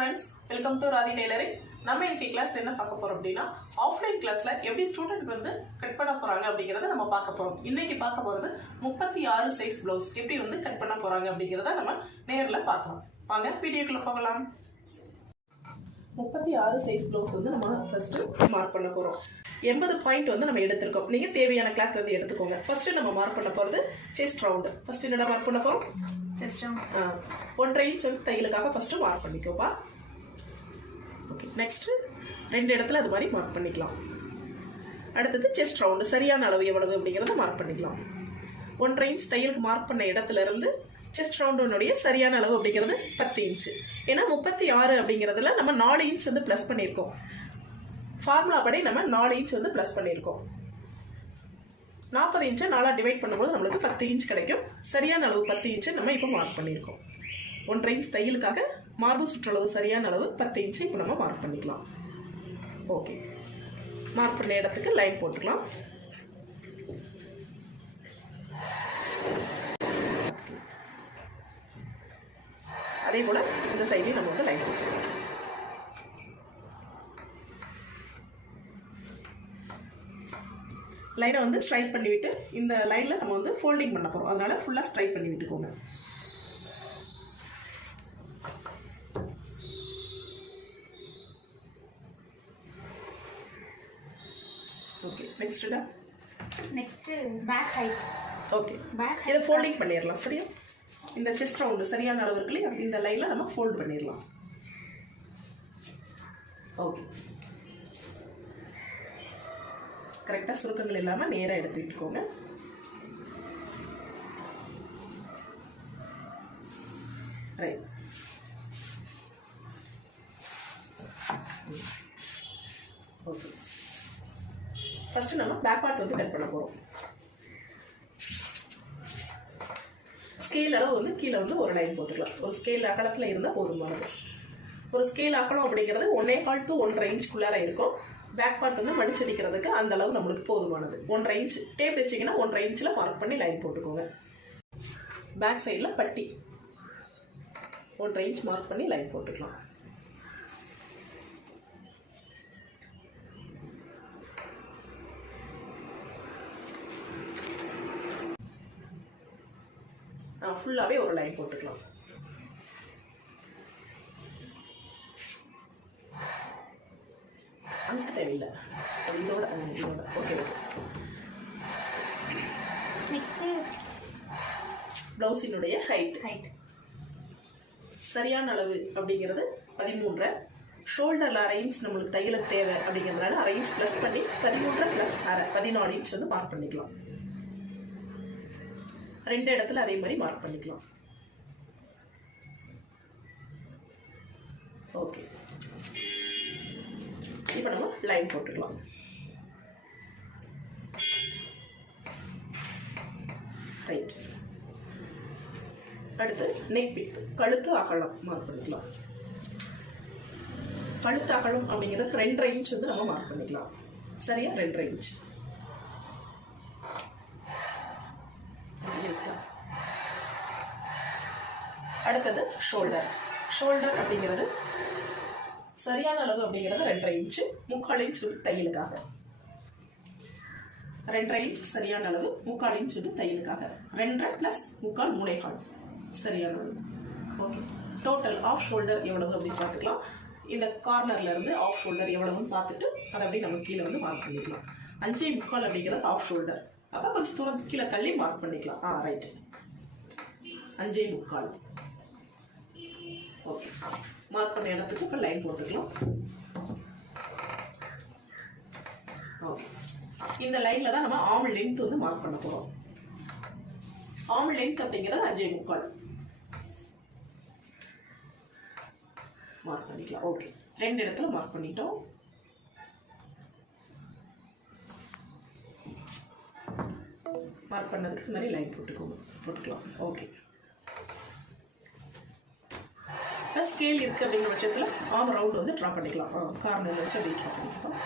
friends, welcome to Radhi Tailoring. நம்ம இன்னைக்கு class என்ன பார்க்க போறோம் அப்படினா ஆஃப்லைன் கிளாஸ்ல எப்படி ஸ்டூடண்ட் வந்து கட் பண்ண போறாங்க அப்படிங்கறத நம்ம பார்க்க போறோம். இன்னைக்கு பார்க்க போறது 36 சைஸ் ப்ளவுஸ் எப்படி வந்து கட் பண்ண போறாங்க அப்படிங்கறத நம்ம நேர்ல பார்க்கலாம். வாங்க வீடியோக்குள்ள போகலாம். 36 சைஸ் ப்ளவுஸ் வந்து நம்ம ஃபர்ஸ்ட் மார்க் பண்ண போறோம். 80 பாயிண்ட் வந்து நம்ம எடுத்துறோம். நீங்க தேவையான கிளாத் வந்து எடுத்துக்கோங்க. ஃபர்ஸ்ட் நம்ம மார்க் பண்ண போறது செஸ்ட் ரவுண்ட். ஃபர்ஸ்ட் என்னடா மார்க் பண்ண போறோம்? Chest round. 1.5 இன்ச் வந்து தையலுக்காக ஃபர்ஸ்ட் மார்க் பண்ணிக்கோப்பா. ஓகே, நெக்ஸ்ட் ரெண்டு இடத்துல அது மாதிரி மார்க் பண்ணிக்கலாம். அடுத்தது செஸ்ட் ரவுண்ட் சரியான அளவு எவ்வளவு அப்படிங்கறத மார்க் பண்ணிக்கலாம். 1.5 இன்ச் தையலுக்கு மார்க் பண்ண இடத்துல இருந்து செஸ்ட் ரவுண்டோடைய சரியான அளவு அப்படிங்கிறது 10 இன்ச். ஏன்னா 36 அப்படிங்கிறதுல நம்ம 4 இன்ச் வந்து பிளஸ் பண்ணியிருக்கோம். ஃபார்முலா படி நம்ம 4 இன்ச் வந்து பிளஸ் பண்ணியிருக்கோம். 40 இன்ச்சை 4 டிவைட் பண்ணும்போது நம்மளுக்கு 10 இன்ச் கிடைக்கும். சரியான அளவு 10 இன்ச்சை நம்ம இப்போ மார்க் பண்ணியிருக்கோம். 1.5 இன்ச் தையலுக்காக மார்பு சுற்றளவு சரியான அளவு 10 இன்ச்சை இப்போ நம்ம மார்க் பண்ணிக்கலாம். ஓகே, மார்க் பண்ண இடத்துக்கு லைன் போட்டுக்கலாம். அதே போல இந்த சைட்லையும் நம்ம வந்து லைன் போட்டுக்கலாம். லைனை வந்து ஸ்ட்ரைட் பண்ணிவிட்டு இந்த லைன்ல நம்ம வந்து ஃபோல்டிங் பண்ண போறோம். அதனால ஃபுல்லா ஸ்ட்ரைட் பண்ணி விட்டுக்கோங்க. Okay, next back height. Okay, இத ஃபோல்டிங் பண்ணிரலாம். சரியா? இந்த செஸ்ட் ரவுண்ட் சரியான அளவு இருக்குல, இந்த லைன்ல நம்ம ஃபோல்ட் பண்ணிரலாம். ஓகே, கரெக்டா சுருக்கங்கள் இல்லாம நேரா எடுத்து விட்டுக்கோங்க. ரைட். ஓகே, ஃபர்ஸ்ட் நம்ம பேக் பார்ட் வந்து கட் பண்ண போறோம். ஸ்கேல் அளவு வந்து கீழே வந்து ஒரு லைன் போட்டுக்கலாம். ஒரு ஸ்கேல் அகலத்துல இருந்தா போதுமானது. ஒரு ஸ்கேல் அகலம் அப்படிங்கிறது 1.25 to 1.5 இன்ச்சுக்குள்ளார இருக்கும். பேக் பார்ட் வந்து மடிச்சடிக்கிறதுக்கு அந்த அளவு நம்மளுக்கு போதுமானது. 1.5 இன்ச் டேப் வச்சிங்கன்னா 1.5 இன்ச்சில் மார்க் பண்ணி லைன் போட்டுக்கோங்க. பேக் சைடில் பட்டி 1.5 இன்ச் மார்க் பண்ணி லைன் போட்டுக்கலாம். ஃபுல்லாகவே ஒரு லைன் போட்டுக்கலாம். அங்கே தேவையில்லை, இதோட ஓகே. நெக்ஸ்ட் பிளவுஸினுடைய ஹைட் சரியான அளவு அப்படிங்கிறது 13. ஷோல்டர்ல 1/2 இன்ச் நம்மளுக்கு தையலுக்கு தேவை அப்படிங்கிறதுனால 1/2 இன்ச் பிளஸ் பண்ணி 13 பிளஸ் 14 இன்ச் வந்து மார்க் பண்ணிக்கலாம். ரெண்டு இடத்துல அதே மாதிரி மார்க் பண்ணிக்கலாம். ஓகே, இப்போ நம்ம லைன் போட்டுக்கலாம். ரைட். அடுத்து நெக் விட்த் கழுத்து அகலம் மார்க் பண்ணிக்கலாம். கழுத்து அகலம் அப்படிங்கிறது 2.5 இன்ச் வந்து நம்ம மார்க் பண்ணிக்கலாம். சரியா? 2.5 இன்ச். அடுத்தது ஷோல்டர் அப்படிங்கிறது சரியான அளவு அப்படிங்கிறது 2.5 இன்ச். 3/4 இன்ச் வந்து தையலுக்காக. 2.5 இன்ச் சரியான அளவு. 3/4 இன்ச் வந்து தையலுக்காக. 2.5 பிளஸ் 3/4 3/4 சரியான அளவு. ஓகே, டோட்டல் ஆஃப் ஷோல்டர் எவ்வளவு அப்படின்னு பார்த்துக்கலாம். இந்த கார்னர்ல இருந்து ஆஃப் ஷோல்டர் எவ்வளவுன்னு பார்த்துட்டு அதை அப்படியே நம்ம கீழே வந்து மார்க் பண்ணிக்கலாம். 5.25 அப்படிங்கிறது ஆஃப் ஷோல்டர். அப்போ கொஞ்சம் தூரம் கீழே தள்ளி மார்க் பண்ணிக்கலாம். ரைட், 5.25. ஓகே, மார்க் பண்ண இடத்துக்கு இப்போ லைன் போட்டுக்கலாம். ஓகே, இந்த லைன்ல தான் நம்ம ஆர்ம் லென்த் வந்து மார்க் பண்ண போறோம். ஆர்ம் லென்த் அப்படிங்கிறது 5.25 மார்க் பண்ணிக்கலாம். ஓகே, ரெண்டு இடத்துல மார்க் பண்ணிட்டோம். மார்க் பண்ணதுக்கு இந்த மாதிரி லைன் போட்டுக்கலாம். ஓகே, ஸ்கேல் இருக்கு அப்படிங்கிற பட்சத்தில் ஆர்ம் ரவுண்ட் வந்து ட்ரா பண்ணிக்கலாம். கார்னர் வச்சு அப்படியே ட்ரா பண்ணிக்கலாம்.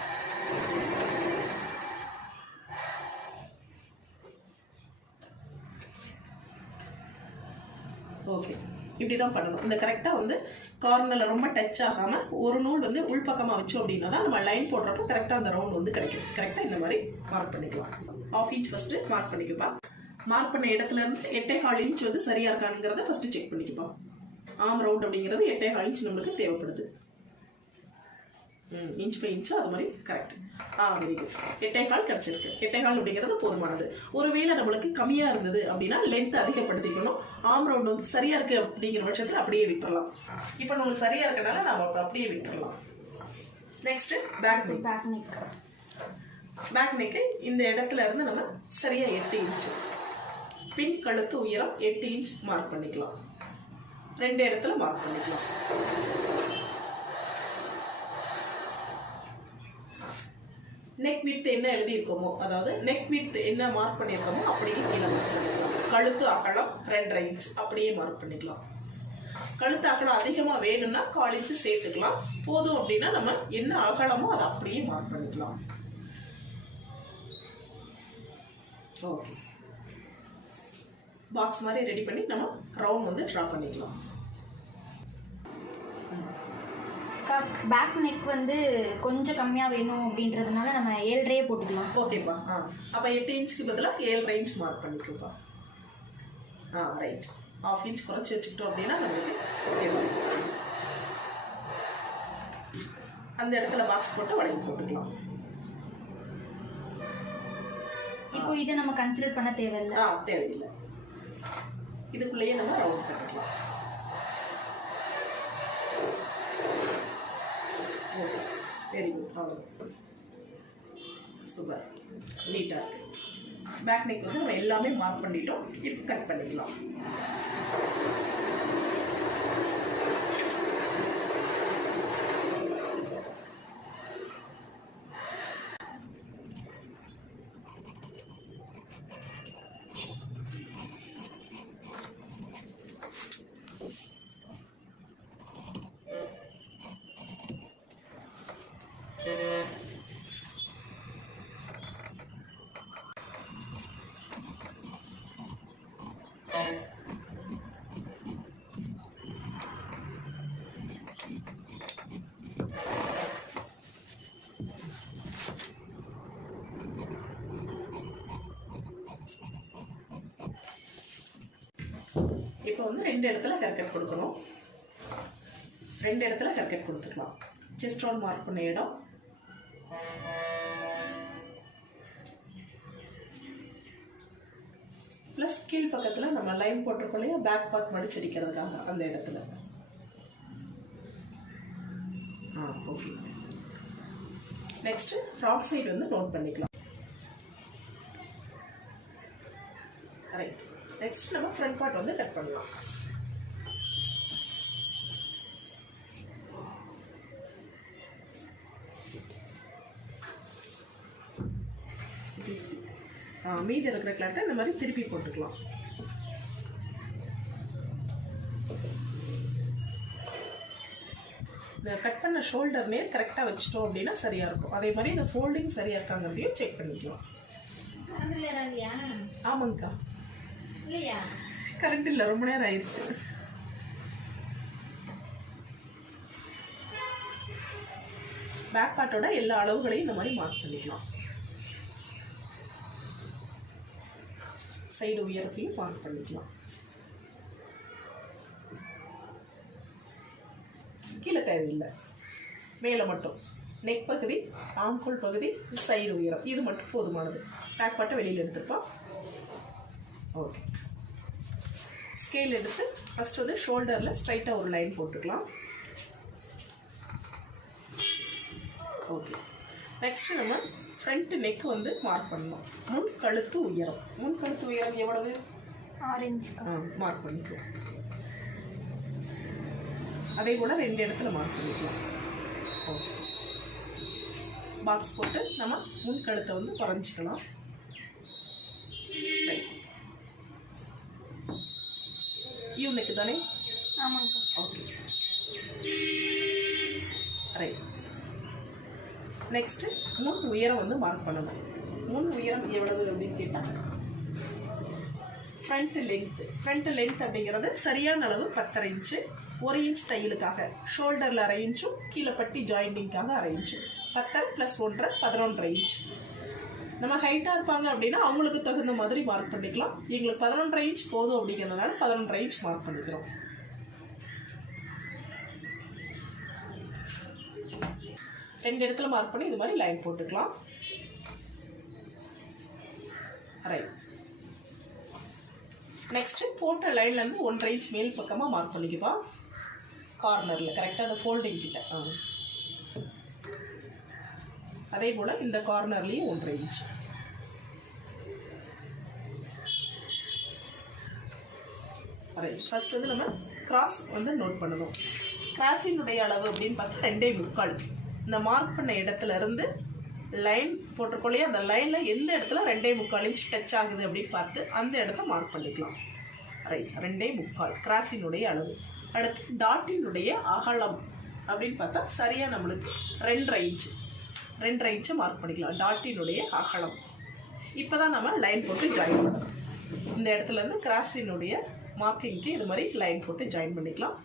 ஓகே, இப்படி தான் பண்ணணும். இந்த கரெக்டாக வந்து கார்னரில் ரொம்ப டச் ஆகாமல் ஒரு நூல் வந்து உள்பக்கமாக வச்சோம் அப்படின்னா தான் நம்ம லைன் போடுறப்போ கரெக்டாக அந்த ரவுண்ட் வந்து கிடைக்கும். கரெக்டாக இந்த மாதிரி மார்க் பண்ணிக்கலாம். 1/2 இன்ச் ஃபஸ்ட்டு மார்க் பண்ணிக்கப்பா. மார்க் பண்ண இடத்துல இருந்து 8.25 இன்ச் வந்து சரியா இருக்கானுங்கிறத ஃபர்ஸ்ட் செக் பண்ணிக்கப்பா. ஆம் ரவுண்ட் அப்படிங்கிறது 8.25 இன்ச் நம்மளுக்கு தேவைப்படுது. இன்ச் பை இன்ச் அது மாதிரி கரெக்ட். Very good. 8.25 கிடைச்சிருக்கு. 8.25 அப்படிங்கிறது போதுமானது. ஒருவேளை நம்மளுக்கு கம்மியா இருந்தது அப்படின்னா லென்த் அதிகப்படுத்திக்கணும். ஆம் ரவுண்ட் வந்து சரியா இருக்கு அப்படிங்கிற பட்சத்தில் அப்படியே விட்டுறலாம். இப்போ நம்மளுக்கு சரியா இருக்கனால நம்ம அப்படியே விட்டுறலாம். Next back neck. பேக் நெக்கை இந்த இடத்துல இருந்து நம்ம சரியா 8 இன்ச் பின் கழுத்து உயரம் 8 இன்ச் மார்க் பண்ணிக்கலாம். 2 இடத்துல மார்க் பண்ணிக்கலாம். நெக் விட்த் என்ன எழுதியிருக்கோமோ, அதாவது நெக் விட்த் என்ன மார்க் பண்ணியிருக்கோமோ அப்படியே கீழே மார்க் பண்ணிக்கலாம். கழுத்து அகலம் 2.5 இன்ச் அப்படியே மார்க் பண்ணிக்கலாம். கழுத்து அகலம் அதிகமாக வேணும்னா 1/4 இன்ச் சேர்த்துக்கலாம். போதும் அப்படின்னா நம்ம என்ன அகலமோ அதை அப்படியே மார்க் பண்ணிக்கலாம். ஓகே. பாக்ஸ் மாதிரி ரெடி பண்ணி நம்ம ரவுண்ட் வந்து ட்ரா பண்ணிக்கலாம். பேக் நெக் வந்து கொஞ்சம் கம்மியாக வேணும் அப்படின்றதுனால நம்ம 7.5 போட்டுக்கலாம். ஓகேப்பா. அப்போ 8 இன்ச்சுக்கு பதிலாக 7.5 இன்ச் மார்க் பண்ணிக்கோப்பா. ரைட். 1/2 இன்ச் குறைச்சி வச்சுக்கிட்டோம் அப்படின்னா நம்மளுக்கு அந்த இடத்துல பாக்ஸ் போட்டு வளைவு போட்டுக்கலாம். இப்போ இதை நம்ம கன்சிடர் பண்ண தேவையில்லை. தேவையில்லை. இதுக்குள்ளேயே நம்ம ரவுண்ட் கட்டிக்கலாம். Very good. அவ்வளோ சூப்பர். நீட்டாக இருக்கு. பேக் நெக் வந்து நம்ம எல்லாமே மார்க் பண்ணிட்டோம். இப்போ கட் பண்ணிக்கலாம். இப்போ வந்து 2 இடத்துல கர்கட் கொடுக்கணும். 2 இடத்துல கர்கட் கொடுத்துக்கலாம். செஸ்ட் ரவுண்ட் மார்க் பண்ண இடம், ப்ளஸ் கீழ் பக்கத்தில் நம்ம லைன் போட்டிருக்கோம் இல்லையா, பேக் பார்ட் மடிச்சடிக்கிறதுக்காக அந்த இடத்துல. ஓகே. நெக்ஸ்ட் ஃப்ராக் சைடு வந்து நோட் பண்ணிக்கலாம். ரைட். நெக்ஸ்ட் நம்ம ஃப்ரண்ட் பார்ட் வந்து கட் பண்ணலாம். மீதி இருக்கிற கிளாத்தை இந்த மாதிரி திருப்பி போட்டுக்கலாம். இந்த கட் பண்ண ஷோல்டர் நேர் கரெக்டாக வச்சுட்டோம் அப்படின்னா சரியா இருக்கும். அதே மாதிரி இந்த ஃபோல்டிங் சரியா இருக்காங்கிறதையும் செக் பண்ணிக்கலாம். ஆமாங்கக்கா. கரண்ட் இல்லை, ரொம்ப நேரம் ஆயிடுச்சு. பேக் பார்ட்டோட எல்லா அளவுகளையும் இந்த மாதிரி மார்க் பண்ணிக்கலாம். சைடு உயரத்தையும் மார்க் பண்ணிக்கலாம். கீழே தேவையில்லை, மேலே மட்டும். நெக் பகுதி, ஆம்கோல் பகுதி, சைடு உயரம் இது மட்டும் போதுமானது. பேக் பார்ட்டை வெளியில் எடுத்துருப்போம். ஓகே. ஸ்கேல் எடுத்து ஃபஸ்ட் வந்து ஷோல்டரில் ஸ்ட்ரைட்டாக ஒரு லைன் போட்டுக்கலாம். ஓகே. நெக்ஸ்ட்டு நம்ம ஃப்ரண்ட் நெக் வந்து மார்க் பண்ணணும். முன் கழுத்து உயரம். முன் கழுத்து உயரம் எவ்வளவு? 6 இன்ச். மார்க் பண்ணிக்கலாம். அதே போல் 2 இடத்துல மார்க் பண்ணிக்கலாம். ஓகே. பாக்ஸ் போட்டு நம்ம முன் கழுத்தை வந்து குறைஞ்சிக்கலாம். யூ நெக் தானே? ஆமாங்க. ஓகே. ரைட். நெக்ஸ்ட்டு முன் உயரம் வந்து மார்க் பண்ணணும். முன் உயரம் எவ்வளவு அப்படின்னு கேட்டால் ஃப்ரண்ட் லென்த் அப்படிங்கிறது சரியான அளவு 10.5 இன்ச்சு, 1 இன்ச் தையலுக்காக, ஷோல்டரில் 1/2 இன்ச்சும் கீழே பட்டி ஜாயிண்டிங்காக 1/2 இன்ச்சு, 10 + 1 11.5 இன்ச். நம்ம ஹைட்டாக இருப்பாங்க அப்படின்னா அவங்களுக்கு தகுந்த மாதிரி மார்க் பண்ணிக்கலாம். எங்களுக்கு 11.5 இன்ச் போதும் அப்படிங்கிறதுனால 11.5 இன்ச் மார்க் பண்ணிக்கிறோம். ரெண்டு இடத்துல மார்க் பண்ணி இது மாதிரி லைன் போட்டுக்கலாம். ரைட். நெக்ஸ்ட்டு போட்ட லைன்லேருந்து 1.5 இன்ச் மேல் பக்கமாக மார்க் பண்ணிக்கப்பா. கார்னரில் கரெக்டாக அந்த ஃபோல்டிங் கிட்ட. அதே போல் இந்த கார்னர்லேயும் 1.5 இன்ச். ரைட். ஃபர்ஸ்ட் வந்து நம்ம கிராஸ் வந்து நோட் பண்ணணும். கிராஸினுடைய அளவு அப்படின்னு பார்த்தா 2.25. இந்த மார்க் பண்ண இடத்துல இருந்து லைன் போட்டிருக்கோலையே, அந்த லைனில் எந்த இடத்துல 2.25 இன்ச் டச் ஆகுது அப்படின்னு பார்த்து அந்த இடத்த மார்க் பண்ணிக்கலாம். ரைட். 2.25 கிராஸினுடைய அளவு. அடுத்து டாட்டினுடைய அகலம் அப்படின்னு பார்த்தா சரியாக நம்மளுக்கு 2.5 இன்ச்சு. 2.5 இன்ச்சை மார்க் பண்ணிக்கலாம். டாட்டினுடைய அகலம். இப்போ தான் நம்ம லைன் போட்டு ஜாயின் பண்ணணும். இந்த இடத்துலேருந்து கிராஸினுடைய மார்க்கிங்க்கு இது மாதிரி லைன் போட்டு ஜாயின் பண்ணிக்கலாம்.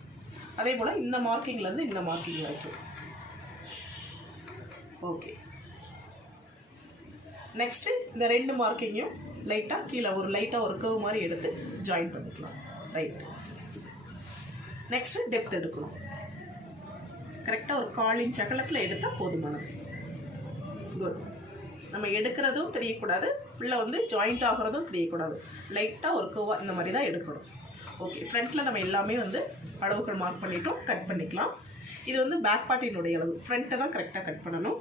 அதே போல் இந்த மார்க்கிங்லேருந்து இந்த மார்க்கிங் வரைக்கும். ஓகே. நெக்ஸ்ட்டு இந்த 2 மார்க்கிங்கையும் லைட்டாக கீழே லைட்டாக ஒரு கர்வ் மாதிரி எடுத்து ஜாயின் பண்ணிக்கலாம். ரைட். நெக்ஸ்ட்டு டெப்த் எடுக்கணும். கரெக்டாக ஒரு 1/4 இன்ச் அகலத்தில் எடுத்தால் போதுமானது. குட். நம்ம எடுக்கிறதும் தெரியக்கூடாது, உள்ள வந்து ஜாயிண்ட் ஆகிறதும் தெரியக்கூடாது. லைட்டாக ஒரு கர்வாக இந்த மாதிரி தான் எடுக்கணும். ஓகே. ஃப்ரண்ட்டில் நம்ம எல்லாமே வந்து அளவுகள் மார்க் பண்ணிட்டோம். கட் பண்ணிக்கலாம். இது வந்து பேக் பார்ட்டினுடைய அளவு. ஃப்ரண்ட்டை தான் கரெக்டாக கட் பண்ணணும்.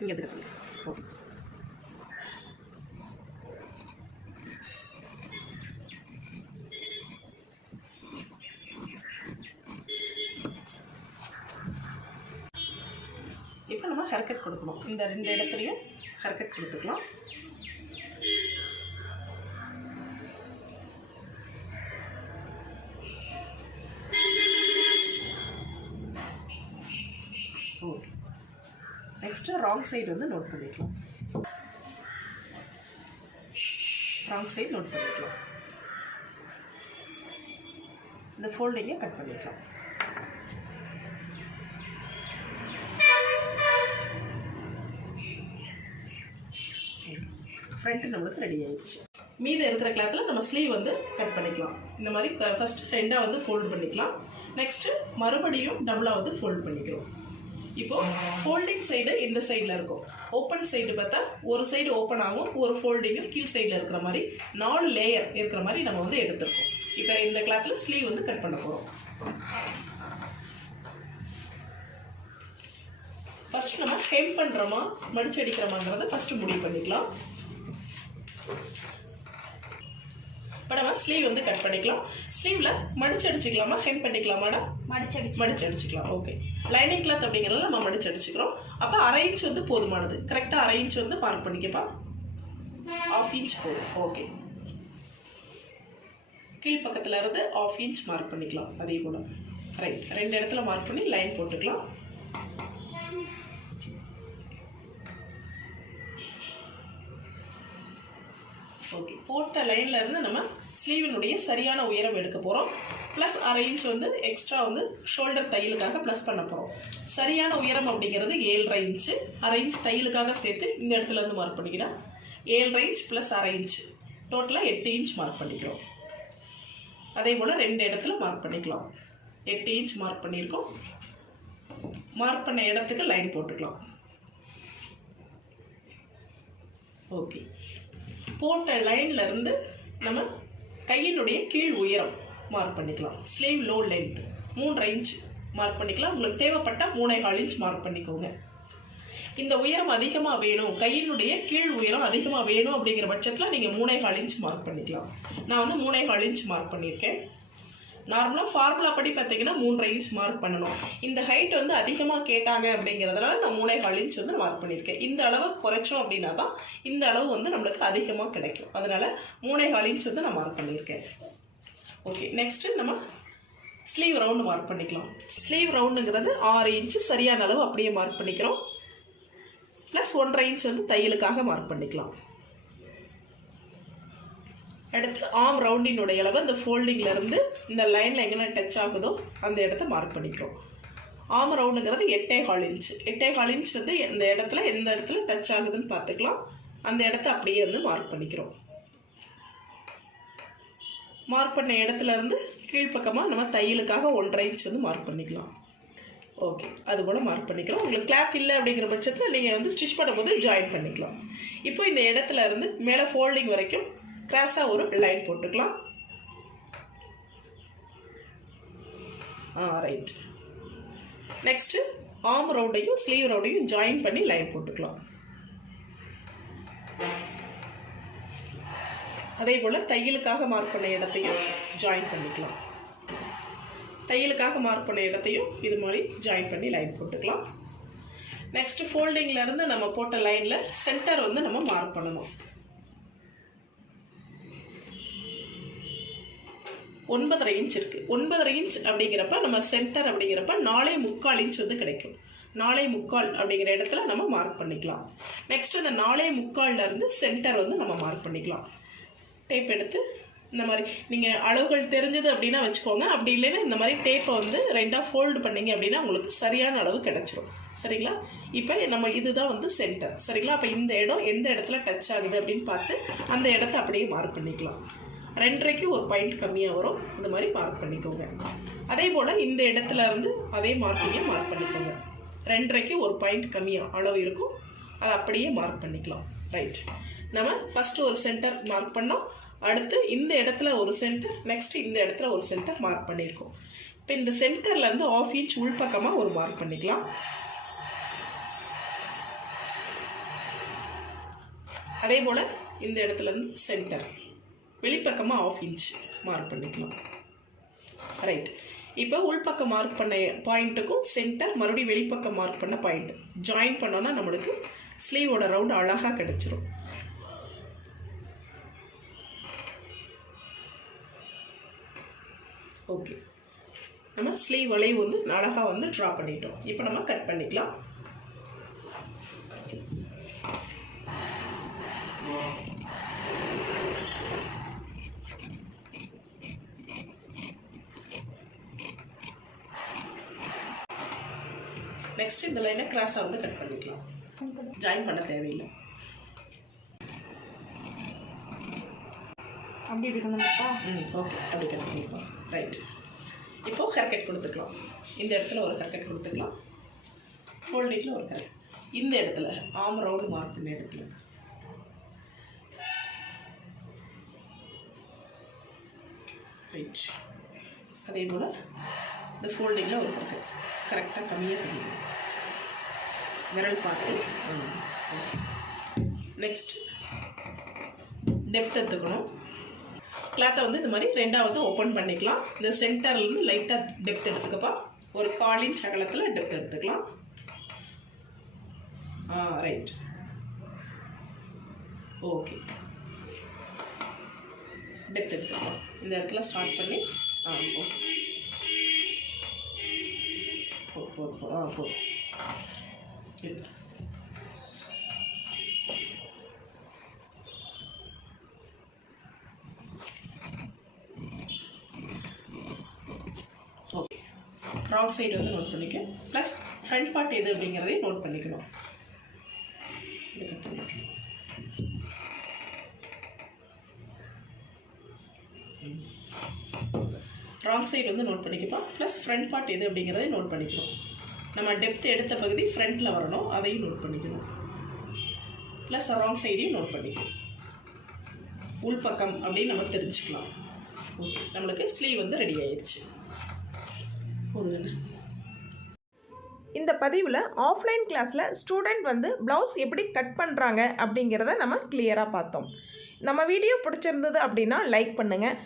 இங்கே எடுத்துக்கலாம். ஓகே. இப்போ நம்ம ஹேர் கட் கொடுக்கணும். இந்த 2 இடத்துலையும் ஹேர் கட் கொடுத்துக்கலாம். ஓகே. நெக்ஸ்ட்டு ராங் சைடு வந்து நோட் பண்ணிக்கலாம். ராங் சைடு நோட் பண்ணிக்கலாம். இந்த ஃபோல்டிங்கை கட் பண்ணிக்கலாம். ஃப்ரண்ட்டு நம்மளுக்கு ரெடி ஆயிடுச்சு. மீதி இருக்கிற கிளாத்தில் நம்ம ஸ்லீவ் வந்து கட் பண்ணிக்கலாம். இந்த மாதிரி ஃபஸ்ட்டு 2ஆக வந்து ஃபோல்டு பண்ணிக்கலாம். நெக்ஸ்ட்டு மறுபடியும் டபுளாக வந்து ஃபோல்டு பண்ணிக்கிறோம். இப்போது ஃபோல்டிங் சைடு இந்த சைடில் இருக்கும். ஓப்பன் சைடு பார்த்தா ஒரு சைடு ஓப்பன் ஆகும், ஒரு ஃபோல்டிங்கும் கீழ் சைடில் இருக்கிற மாதிரி 4 லேயர் இருக்கிற மாதிரி நம்ம வந்து எடுத்துருக்கோம். இப்போ இந்த கிளாத்தில் ஸ்லீவ் வந்து கட் பண்ண போகிறோம். ஃபஸ்ட்டு நம்ம ஹெம் பண்ணுறோமா மடிச்சு அடிக்கிறோமாங்கிறத ஃபஸ்ட்டு முடிவு பண்ணிக்கலாம். இப்போ நம்ம ஸ்லீவ் வந்து கட் பண்ணிக்கலாம். ஸ்லீவில் மடிச்சு அடிச்சுக்கலாமா ஹெம் பண்ணிக்கலாமாடா? மடிச்சு அடிச்சுக்கலாம். ஓகே. லைனிங் கிளாத் அப்படிங்கிறத நம்ம மடிச்சு அடிச்சுக்கிறோம். அப்போ 1/2 இன்ச் வந்து போதுமானது. கரெக்டாக 1/2 இன்ச் வந்து மார்க் பண்ணிக்கப்பா. 1/2 இன்ச் போதும். ஓகே. கீழ் பக்கத்தில் இருந்து 1/2 இன்ச் மார்க் பண்ணிக்கலாம். அதே போல் ரைட். 2 இடத்துல மார்க் பண்ணி லைன் போட்டுக்கலாம். ஓகே. போட்ட லைனில் இருந்து நம்ம ஸ்லீவினுடைய சரியான உயரம் எடுக்க போகிறோம். ப்ளஸ் 1/2 இன்ச் வந்து எக்ஸ்ட்ரா வந்து ஷோல்டர் தையலுக்காக ப்ளஸ் பண்ண போகிறோம். சரியான உயரம் அப்படிங்கிறது 7.5 இன்ச்சு. 1/2 இன்ச் தையலுக்காக சேர்த்து இந்த இடத்துல இருந்து மார்க் பண்ணிக்கிறோம். 7.5 இன்ச் ப்ளஸ் 1/2 இன்ச் டோட்டலாக 8 இன்ச் மார்க் பண்ணிக்கிறோம். அதே போல் 2 இடத்துல மார்க் பண்ணிக்கலாம். 8 இன்ச் மார்க் பண்ணியிருக்கோம். மார்க் பண்ண இடத்துக்கு லைன் போட்டுக்கலாம். ஓகே. போட்ட லைன்ல இருந்து நம்ம கையினுடைய கீழ் உயரம் மார்க் பண்ணிக்கலாம். Sleeve low length 3.5 inch mark பண்ணிக்கலாம். உங்களுக்கு தேவைப்பட்ட 3.25 இன்ச் மார்க் பண்ணிக்கோங்க. இந்த உயரம் அதிகமாக வேணும், கையினுடைய கீழ் உயரம் அதிகமாக வேணும் அப்படிங்கிற பட்சத்தில் நீங்கள் 3.25 இன்ச் மார்க் பண்ணிக்கலாம். நான் வந்து 3.25 இன்ச் மார்க் பண்ணியிருக்கேன். நார்மலாக ஃபார்முலா படி பார்த்தீங்கன்னா 3.5 இன்ச் மார்க் பண்ணணும். இந்த ஹைட் வந்து அதிகமாக கேட்டாங்க அப்படிங்கிறதுனால நான் 3.25 இன்ச் வந்து மார்க் பண்ணியிருக்கேன். இந்த அளவு குறைச்சோம் அப்படின்னா தான் இந்த அளவு வந்து நம்மளுக்கு அதிகமாக கிடைக்கும். அதனால் 3.25 இன்ச் வந்து நான் மார்க் பண்ணியிருக்கேன். ஓகே, நெக்ஸ்ட்டு நம்ம ஸ்லீவ் ரவுண்டு மார்க் பண்ணிக்கலாம். ஸ்லீவ் ரவுண்டுங்கிறது 6 இன்ச்சு சரியான அளவு அப்படியே மார்க் பண்ணிக்கிறோம். ப்ளஸ் 1.5 இன்ச் வந்து தையலுக்காக மார்க் பண்ணிக்கலாம். அடுத்து ஆர்ம் ரவுண்டினுடைய அளவு இந்த ஃபோல்டிங்லேருந்து இந்த லைனில் எங்கே டச் ஆகுதோ அந்த இடத்த மார்க் பண்ணிக்கிறோம். Arm ரவுண்டுங்கிறது 8.25 inch. 8.25 இன்ச் வந்து இந்த இடத்துல எந்த இடத்துல டச் ஆகுதுன்னு பார்த்துக்கலாம். அந்த இடத்த அப்படியே வந்து மார்க் பண்ணிக்கிறோம். மார்க் பண்ண இடத்துல இருந்து கீழ்ப்பக்கமாக நம்ம தையலுக்காக 1.5 இன்ச் வந்து மார்க் பண்ணிக்கலாம். ஓகே, அது போல் மார்க் பண்ணிக்கலாம். உங்களுக்கு கிளாத் இல்லை அப்படிங்கிற பட்சத்தில் நீங்கள் வந்து ஸ்டிச் பண்ணும்போது ஜாயின் பண்ணிக்கலாம். இப்போ இந்த இடத்துல இருந்து மேலே ஃபோல்டிங் வரைக்கும் கிராஸாக ஒரு லைன் போட்டுக்கலாம். ரைட். நெக்ஸ்ட்டு ஆர்ம் ரவுண்டையும் ஸ்லீவ் ரவுண்டையும் ஜாயின் பண்ணி லைன் போட்டுக்கலாம். அதே போல் தையலுக்காக மார்க் பண்ண இடத்தையும் ஜாயின் பண்ணிக்கலாம். தையலுக்காக மார்க் பண்ண இடத்தையும் இது மாதிரி ஜாயின் பண்ணி லைன் போட்டுக்கலாம். நெக்ஸ்ட் ஃபோல்டிங்லேருந்து நம்ம போட்ட லைனில் சென்டர் வந்து நம்ம மார்க் பண்ணணும். 9.5 இன்ச் இருக்குது. 9.5 இன்ச் அப்படிங்கிறப்ப நம்ம சென்டர் அப்படிங்கிறப்ப 4.25 இன்ச் வந்து கிடைக்கும். 4.25 அப்படிங்கிற இடத்துல நம்ம மார்க் பண்ணிக்கலாம். நெக்ஸ்ட் அந்த 4.25 சென்டர் வந்து நம்ம மார்க் பண்ணிக்கலாம். டேப் எடுத்து இந்த மாதிரி நீங்கள் அளவுகள் தெரிஞ்சது அப்படின்னா வச்சுக்கோங்க. அப்படி இல்லைன்னா இந்த மாதிரி டேப்பை வந்து 2ஆக ஃபோல்டு பண்ணிங்க அப்படின்னா உங்களுக்கு சரியான அளவு கிடச்சிரும். சரிங்களா? இப்போ நம்ம இதுதான் வந்து சென்டர். சரிங்களா? அப்போ இந்த இடம் எந்த இடத்துல டச் ஆகுது அப்படின்னு பார்த்து அந்த இடத்த அப்படியே மார்க் பண்ணிக்கலாம். 2.5க்கு ஒரு பாயிண்ட் கம்மியாக வரும். இந்த மாதிரி மார்க் பண்ணிக்கோங்க. அதே போல் இந்த இடத்துல இருந்து அதே மார்க்கிங்கை மார்க் பண்ணிக்கோங்க. 2.5க்கு ஒரு பாயிண்ட் கம்மியாக அளவு இருக்கும். அதை அப்படியே மார்க் பண்ணிக்கலாம். ரைட். நம்ம ஃபஸ்ட்டு ஒரு சென்டர் மார்க் பண்ணோம். அடுத்து இந்த இடத்துல ஒரு சென்டர், நெக்ஸ்ட் இந்த இடத்துல ஒரு சென்டர் மார்க் பண்ணியிருக்கோம். இப்போ இந்த சென்டர்லேருந்து 1/2 இன்ச் உள்பக்கமாக ஒரு மார்க் பண்ணிக்கலாம். அதே போல் இந்த இடத்துலேருந்து சென்டர் வெளிப்பக்கமாக 1/2 இன்ச் மார்க் பண்ணிக்கலாம். ரைட். இப்போ உள்பக்கம் மார்க் பண்ண பாயிண்ட்டுக்கும் சென்டர் மறுபடியும் வெளிப்பக்கம் மார்க் பண்ண பாயிண்ட் ஜாயின் பண்ணோன்னா நம்மளுக்கு ஸ்லீவோட ரவுண்டு அழகாக கிடச்சிரும். ஓகே, நம்ம ஸ்லீவ் வளைவு வந்து அழகாக வந்து ட்ரா பண்ணிட்டோம். இப்போ நம்ம கட் பண்ணிக்கலாம். நெக்ஸ்ட் இந்த லைனை கிராஸாக வந்து கட் பண்ணிக்கலாம். ஜாயின் பண்ண தேவையில்லை. அப்படி இருக்கணும்ப்பா. ஓகே, அப்படி கட் பண்ணிக்கலாம். ரைட். இப்போது ஹேர் கட் கொடுத்துக்கலாம். இந்த இடத்துல ஒரு ஹேர் கட் கொடுத்துக்கலாம். ஃபோல்டிங்கில் ஒரு ஹேர். இந்த இடத்துல ஆர்ம் ரவுண்டு மார்க் பண்ண இடத்துல ரைட். அதே போல் இந்த ஃபோல்டிங்கில் ஒரு ஹேர் கட் கரெக்டாக கம்மியாக பண்ணிக்கலாம். விரல் பார்த்து. நெக்ஸ்ட் டெப்த் எடுத்துக்கணும். கிளாத்தை வந்து இந்த மாதிரி 2ஆவது ஓப்பன் பண்ணிக்கலாம். இந்த சென்டர்லேருந்து லைட்டாக டெப்த் எடுத்துக்கப்பா. ஒரு 1/4 இன்ச் அகலத்தில் டெப்த் எடுத்துக்கலாம். ரைட். ஓகே, டெப்த் எடுத்துக்கலாம். இந்த இடத்துல ஸ்டார்ட் பண்ணி ஓகே போதும். ஓகே, ராங் சைடு வந்து நோட் பண்ணிக்க. ப்ளஸ் ஃப்ரண்ட் பார்ட் எது அப்படிங்கிறதையும் நோட் பண்ணிக்கணும். ராங் சைடு வந்து நோட் பண்ணிக்கப்பா. ப்ளஸ் ஃப்ரண்ட் பார்ட் எது அப்படிங்கிறதையும் நோட் பண்ணிக்கணும். நம்ம டெப்த் எடுத்த பகுதி ஃப்ரண்ட்டில் வரணும், அதையும் நோட் பண்ணிக்கணும். ப்ளஸ் ராங் சைடையும் நோட் பண்ணிக்கணும். உள்பக்கம் அப்படின்னு நம்ம தெரிஞ்சுக்கலாம். ஓகே, நம்மளுக்கு ஸ்லீவ் வந்து ரெடி ஆயிடுச்சு. போதுங்க. இந்த பதிவில் ஆஃப்லைன் கிளாஸில் ஸ்டூடெண்ட் வந்து ப்ளவுஸ் எப்படி கட் பண்ணுறாங்க அப்படிங்கிறத நம்ம கிளியராக பார்த்தோம். நம்ம வீடியோ பிடிச்சிருந்தது அப்படின்னா லைக் பண்ணுங்கள்.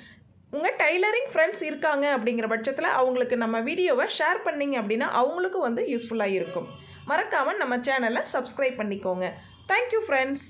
உங்கள் டைலரிங் ஃப்ரெண்ட்ஸ் இருக்காங்க அப்படிங்கிற பட்சத்தில் அவங்களுக்கு நம்ம வீடியோவை ஷேர் பண்ணிங்க அப்படின்னா அவங்களுக்கும் வந்து யூஸ்ஃபுல்லாக இருக்கும். மறக்காமல் நம்ம சேனலை சப்ஸ்கிரைப் பண்ணிக்கோங்க. Thank you friends.